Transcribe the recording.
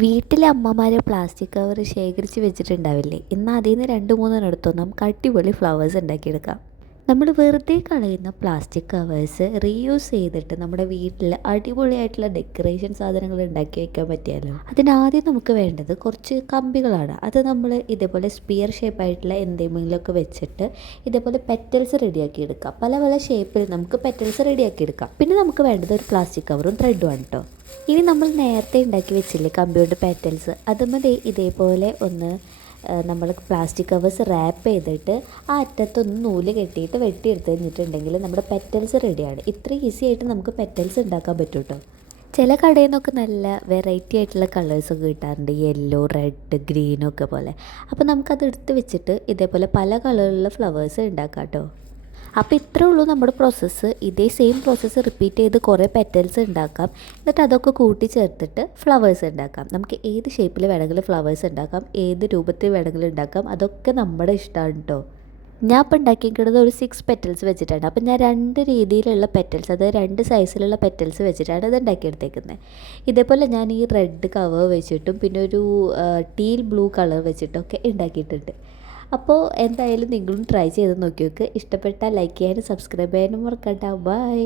വീട്ടിലെ അമ്മമാർ plastic cover ശേഖരിച്ച് വെച്ചിട്ടുണ്ടാവില്ലേ, എന്നാൽ അതിൽ നിന്ന് 2-3 എടുത്തൊന്നും നമുക്ക് അടിപൊളി ഫ്ലവേഴ്സ് ഉണ്ടാക്കിയെടുക്കാം. നമ്മൾ വെറുതെ കളയുന്ന പ്ലാസ്റ്റിക് കവേഴ്സ് റീയൂസ് ചെയ്തിട്ട് നമ്മുടെ വീട്ടിൽ അടിപൊളിയായിട്ടുള്ള ഡെക്കറേഷൻ സാധനങ്ങൾ ഉണ്ടാക്കി വയ്ക്കാൻ പറ്റിയാലോ. അതിനാദ്യം നമുക്ക് വേണ്ടത് കുറച്ച് കമ്പികളാണ്. അത് നമ്മൾ ഇതേപോലെ സ്പിയർ ഷേപ്പായിട്ടുള്ള എന്തെങ്കിലുമൊക്കെ വെച്ചിട്ട് ഇതേപോലെ പെറ്റൽസ് റെഡിയാക്കി എടുക്കാം. പല പല ഷേപ്പിൽ നമുക്ക് പെറ്റൽസ് റെഡിയാക്കി എടുക്കാം. പിന്നെ നമുക്ക് വേണ്ടത് ഒരു പ്ലാസ്റ്റിക് കവറും ത്രെഡുമാണ് കേട്ടോ. ഇനി നമ്മൾ നേരത്തെ ഉണ്ടാക്കി വെച്ചില്ലേ കമ്പിയുടെ പാറ്റൽസ്, അതുമതി ഇതേപോലെ ഒന്ന് നമ്മൾ പ്ലാസ്റ്റിക് കവേഴ്സ് റാപ്പ് ചെയ്തിട്ട് ആ അറ്റത്തൊന്ന് നൂല് കെട്ടിയിട്ട് വെട്ടിയെടുത്ത് കഴിഞ്ഞിട്ടുണ്ടെങ്കിൽ നമ്മുടെ പെറ്റൽസ് റെഡിയാണ്. ഇത്ര ഈസി ആയിട്ട് നമുക്ക് പെറ്റൽസ് ഉണ്ടാക്കാൻ പറ്റും കേട്ടോ. ചില കടയിൽ നിന്നൊക്കെ നല്ല വെറൈറ്റി ആയിട്ടുള്ള കളേഴ്സൊക്കെ കിട്ടാറുണ്ട്, യെല്ലോ, റെഡ്, ഗ്രീനൊക്കെ പോലെ. അപ്പോൾ നമുക്കത് എടുത്ത് വെച്ചിട്ട് ഇതേപോലെ പല കളറിലുള്ള ഫ്ലവേഴ്സ് ഉണ്ടാക്കാം കേട്ടോ. അപ്പോൾ ഇത്രേ ഉള്ളൂ നമ്മുടെ പ്രോസസ്സ്. ഇതേ സെയിം പ്രോസസ്സ് റിപ്പീറ്റ് ചെയ്ത് കുറേ പെറ്റൽസ് ഉണ്ടാക്കാം. എന്നിട്ട് അതൊക്കെ കൂട്ടി ചേർത്തിട്ട് ഫ്ലവേഴ്സ് ഉണ്ടാക്കാം. നമുക്ക് ഏത് ഷേപ്പിൽ വേണമെങ്കിലും ഫ്ലവേഴ്സ് ഉണ്ടാക്കാം, ഏത് രൂപത്തിൽ വേണമെങ്കിലും ഉണ്ടാക്കാം. അതൊക്കെ നമ്മുടെ ഇഷ്ടമാണ് കേട്ടോ. ഞാൻ ഇപ്പോൾ ഉണ്ടാക്കിയിരിക്കുന്നത് ഒരു 6 പെറ്റൽസ് വെച്ചിട്ടാണ്. അപ്പോൾ ഞാൻ 2 രീതിയിലുള്ള പെറ്റൽസ്, അതായത് 2 സൈസിലുള്ള പെറ്റൽസ് വെച്ചിട്ടാണ് ഇത് ഉണ്ടാക്കിയെടുത്തേക്കുന്നത്. ഇതേപോലെ ഞാൻ ഈ റെഡ് കവർ വെച്ചിട്ടും പിന്നെ ഒരു ടീൽ ബ്ലൂ കളർ വെച്ചിട്ടൊക്കെ ഉണ്ടാക്കിയിട്ടുണ്ട്. അപ്പോൾ എന്തായാലും നിങ്ങളും ട്രൈ ചെയ്ത് നോക്കി നോക്ക്. ഇഷ്ടപ്പെട്ടാൽ ലൈക്ക് ചെയ്യാനും സബ്സ്ക്രൈബ് ചെയ്യാനും മറക്കണ്ട. ബൈ.